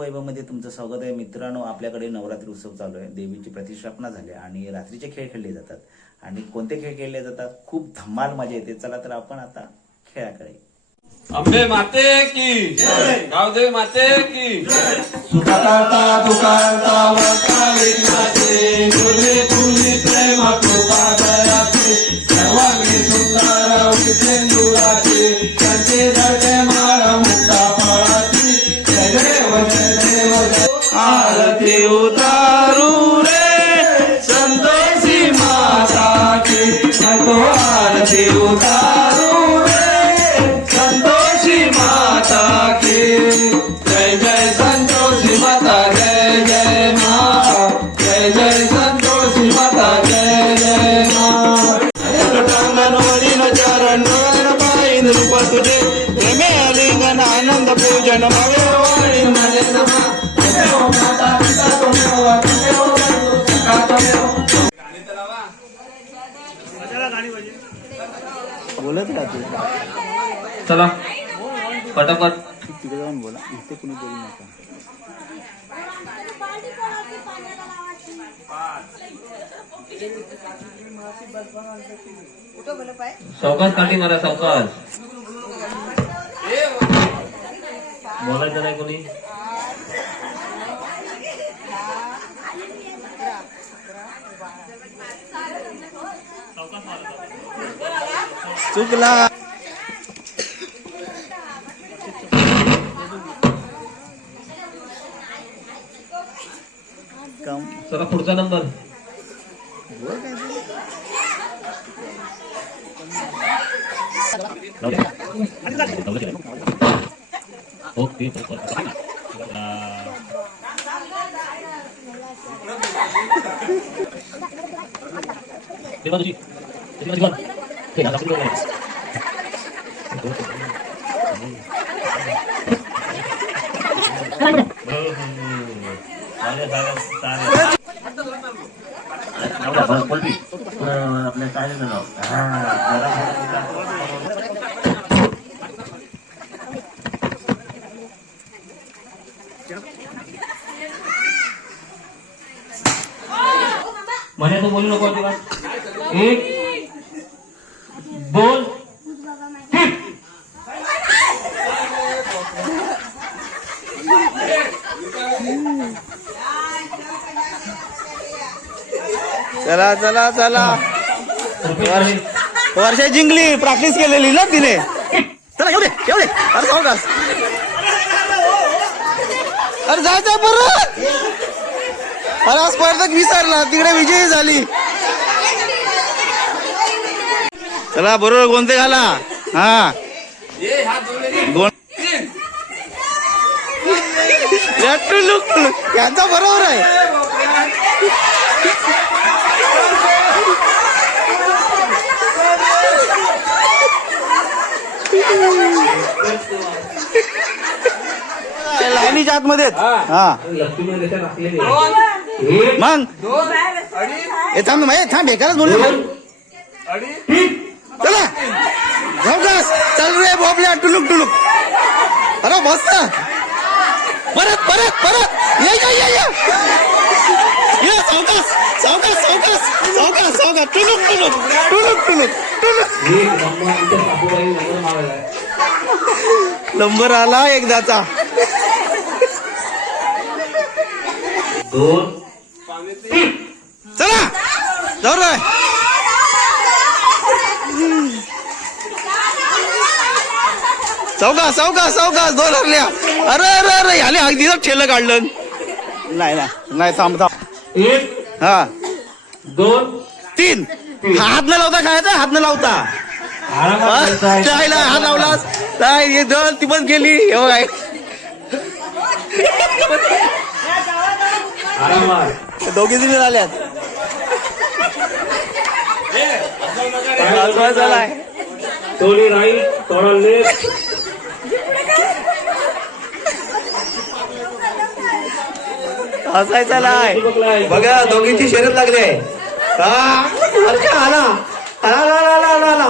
वैभवमध्ये तुमचं स्वागत आहे. मित्रांनो आपल्याकडे नवरात्री उत्सव चालू आहे. देवीची प्रतिष्ठापना झाली आहे आणि रात्रीचे खेळ खेळले जातात. आणि कोणते खेळ खेळले जातात? खूप धमाल मजा येते. चला तर आपण आता खेळाकडे. अंबे माते की? गावदेवी माते की? सुखाता दुखाता वकाली चला पटापट. तिकडे जाऊन बोला इथे कुणी बोलू नका सावकाश काठी मारा सावकाश. बोलायचं नाही कोणी. चुकला कम चला पुढचा नंबर ओके आपल्या काय म्हणजे तू बोलू नको अजिबात एक दोन बोल. चला चला चला. वर्षा जिंकली प्रॅक्टिस केलेली ना तिने. चला येऊ दे येऊ दे. अरे सावकाश अरे जायचं परत. अरे स्पर्धक विसरला. तिकडे विजयी झाली. चला बरोबर कोणते घाला. हा. यांचा बरोबर आहे. लाईनीच्या आतमध्ये हा. मग? हे थांब हे थांब एकालाच बोलू. चला. झोपलास चल रे बोबल्या टुलुक टुलुक. अरे मस्त परत परत परत. ये ये ये ये. ये सावकाश सावकाश सावकाश सावकाश सावकाश. टुलुक टुलुक टुलुक टुलुक टुलुक. नंबर आला एकदाचा. दोन. चला. जाऊ चौका चौका चौका दोन हरल्या. अरे अरे अरे याने अगदी ठेलं काढलं. नाही ना नाही थांब थांब. एक हा. दोन तीन. हात न लावता खायचा हात न लावता. चायला हात लावलास. काय हे जळ ती पण केली. हे. आरामात दोघी जणी हलवा झालाय थोडी राईट थोडा लेफ्ट हसायचा नाही. बघा दोघींची शर्यत लागले हा, आला. आला आला आला आला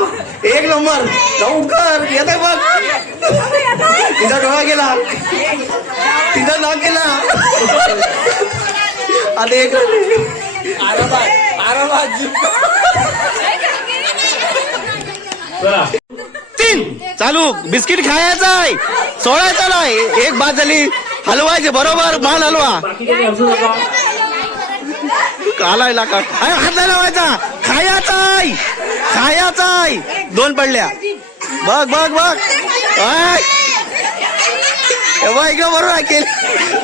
एक नंबर. लवकर. येत आहे बघ. तिचा डोळा गेला. तिचा नाक गेला. आता एक चला तीन. चालू. बिस्किट खायचं आहे. सोळायचं नाही. एक बाद झाली. हलवायचे बरोबर? माल हलवा. आलाय लाका अरे हात नाही लावायचा? खायचा आहे खायचा आहे दोन पडल्या. बघ बघ बघ. हे बघ इकडं बरोबर आहे केली.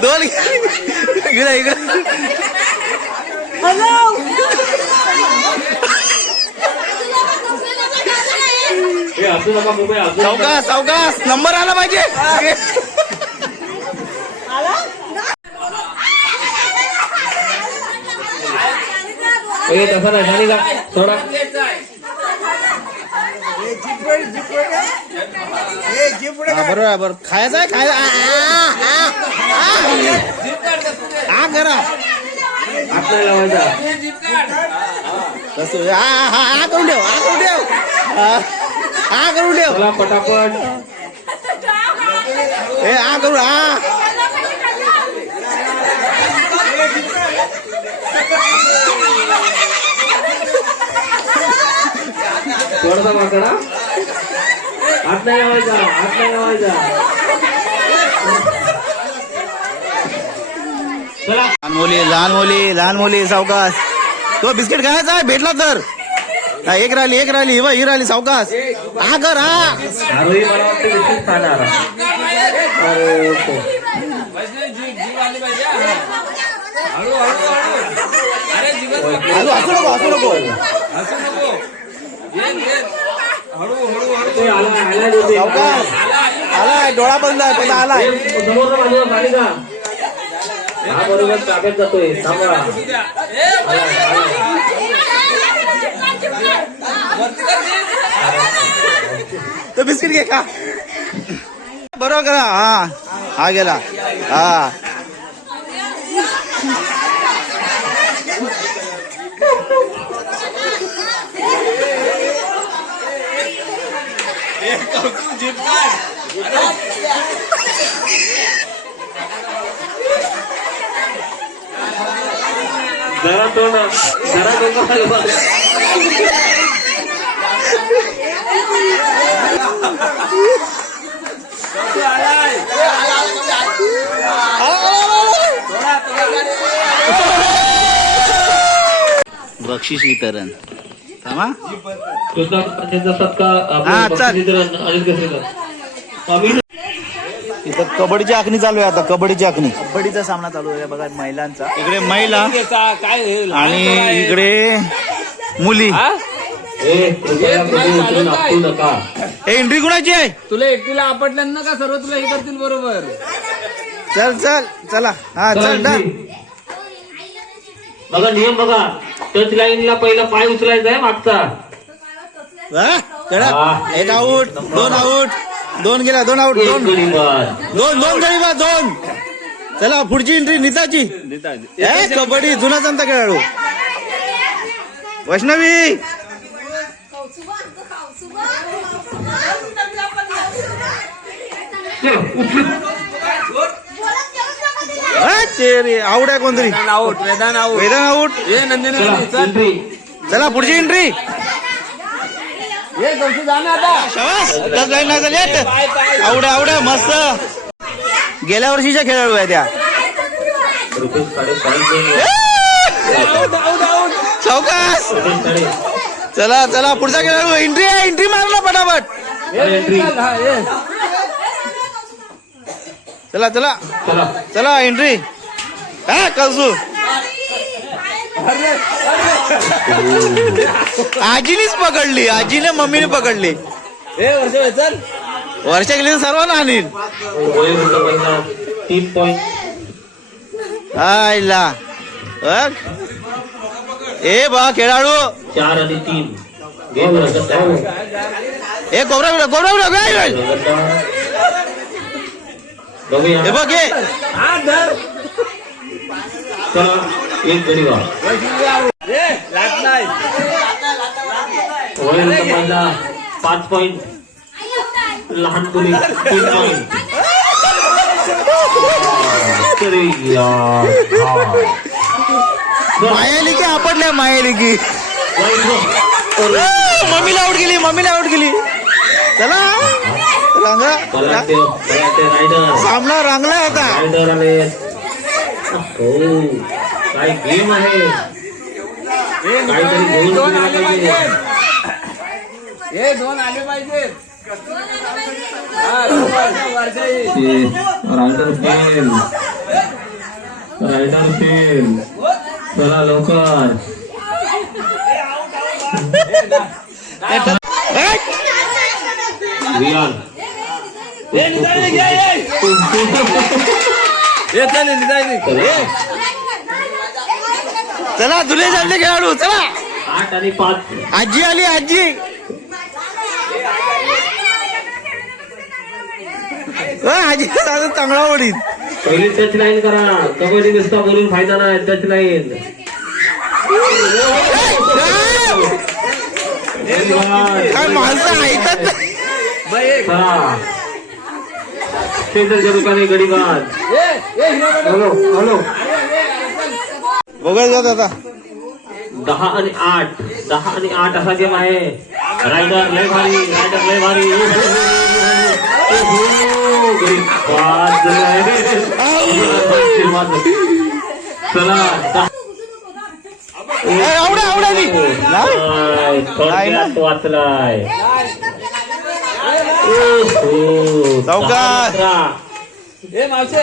दोन इकडे इकडे. सावकाश सावकाश. नंबर आला पाहिजे. ए तसा नाही झाली का सोडा हा, बरोबर आहे बरोबर खायचं आहे खायचं आ, आ, आ, आ. हा करा हात नाही लावायचा कसं हा हा हा करून ठेव हा करून थोडासा माकडा हात नाही लावायचा हात नाही लावायचा. चला. लहान मुली लहान मुली लहान मुली सावकाश. तो बिस्किट खायचा आहे भेटला तर. हा, एक राहिली एक राहिली ही बघ, ही राहिली सावकाश. हा कर हा. आरोही मला वाटतं विशेष खाणार. अरे ओके हसू हसू नको हसू नको. आलाय डोळा बंद आहे आलाय हे पाणी हा बरोबर ताब्यात जातोय थांबा. तो बिस्किट घे का बरोबर करा. हा हा गेला. हा. जरा तोंड जरा तोंड हलवा. बक्षीस वितरण हा, चल. इथं कबड्डीची आखणी चालू आहे आता कबड्डीची आखणी. कबड्डीचा सामना चालू आहे बघा महिलांचा. इकडे महिला काय आणि इकडे मुली. हे? एंट्री कुणाची आहे? तुला एकटीला आपटल्यानं का सर्व तुला हे करतील बरोबर. चल चल चला. हा चला, डन. बघा नियम बघा. टच लाईनला पहिला पाय उचलायचा आहे मागचा. आऊट दोन आऊट दोन गेला दोन आऊट एक दोन. दोन दोन गडी बा दोन. चला पुढची एंट्री नीताची ए, कबड्डी जुना जनता खेळाडू. वैष्णवी. आऊट आहे कोणतरी. Out Vedan out Vedan out हे नंदिनी चला नंदिनी, चल एंट्री चला पुढची एंट्री जा ना आता. लाईन. आवड्या आवड्या मस्त. गेल्या वर्षीच्या खेळाडू आहे त्या चौकास चला चला पुढचा खेळाडू. एंट्री आहे एंट्री मारला पटापट. चल. चला. चला एंट्री हा कलसू आजीनीच पकडली आजीने मम्मीने पकडली. हे वर्ष चल. वर्ष गेली सर्वांना आणील तीन आयला. बघ. ए बा खेळाडू. चार आणि तीन. ए कोबरा बिडा कोबरा बिडा हे बघ हे चला एक हे वय पहिला पाच पॉइंट लहान मुली तीन पॉइंट तरी यार हा. मायाली की आपटल्या मायाली की वाईट गो. मम्मीला आउट गेली मम्मीला आउट गेली. चला. रंगा. रायडर सामना रायडर आले हो काय गेम आहे? काहीतरी घेऊन गेला पाहिजे. हे दोन आले पाहिजे. रायडर फेल रायडर फेल चला लवकर. रियाल घ्या, हे. हे चल, जुले चालले खेळाडू चला। आठ आणि पाच आजी आली आजी। अ, आजी आता चांगला ओढीत. पहिली टच लाईन करा. कबड्डी नुसता बोलून फायदा नाही टच लाईन काय माणसं ऐकत नाही. शेजारच्या दुकाने. Hello hello. जात आता. दहा आणि आठ दहा आणि आठ असा गेम आहे. रायडर लय भारी रायडर लय भारी. चला आवडा आवडा वाचलाय. अकरा. हे, मावशे.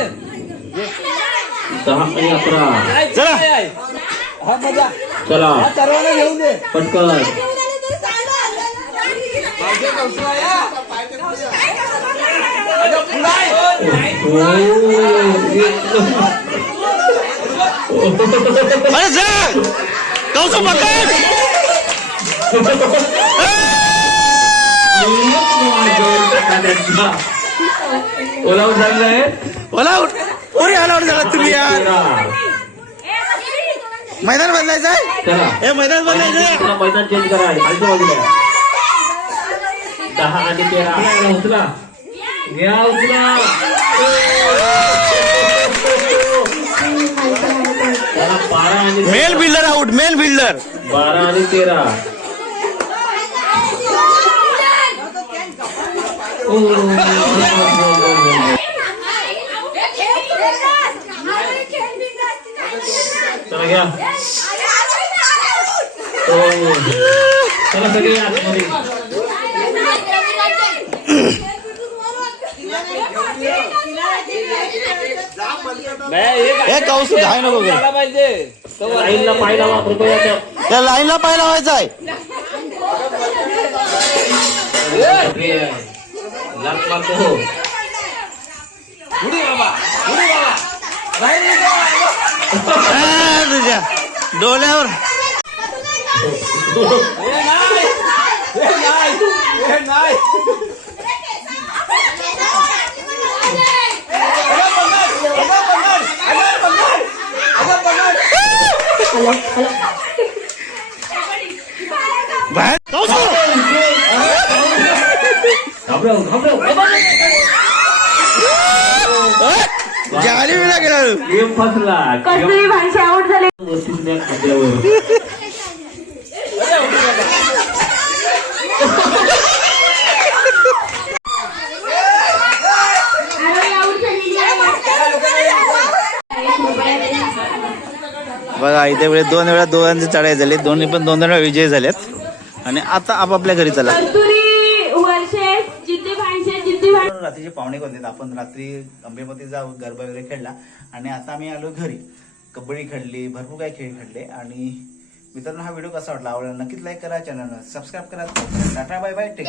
दहा आणि अकरा चला. हा, मजा. चला. हा, सर्वांना घेऊन दे. पटकन. मावशे, कौशल. अरे, पकड ओलावून झालेलं आहे? बोला उठ. पोरी आला आउट झाला तुम्ही यार. मैदान बदलायचं आहे? हे मैदान बदलायचं आहे. चला, मैदान चेंज करा. खालच्या बाजूला दहा आणि तेरा. चला, उचला. घ्या उचला. चला, बारा आणि mail builder out mail builder बारा आणि तेरा. चला घ्या. चला सगळे आतमध्ये. हे काय- हे कौस घाय नको लाईनला पाय लावा त्या. लाईनला पाय लावायचा आहे. लात मारतो उडी बाबा उडी बाबा बाहेर निघा. आ, तुझ्या डोल्यावर हे नाही गेम फसला. कसली भाषा आउट झाले. बघा इथे वेळेस दोन वेळा दोघांचे चढाई झाले. दोन्ही पण दोन दोन वेळा विजय झालेत. आणि आता आपापल्या घरी चला कस्तुरी वर्षे जिद्दी भाषे जिद्दी भाषे रात्रीचे पाहुणे कोणते आपण रात्री अंबेमध्ये जाऊ गरबा वगैरे खेळला आणि आता आम्ही आलो घरी. कबड्डी खेळली भरपूर काही खेळ खेळले आणि मित्रांनो हा व्हिडिओ कसा वाटला आवडला नक्कीच लाईक करा चॅनल सबस्क्राईब करा. Tata bye bye take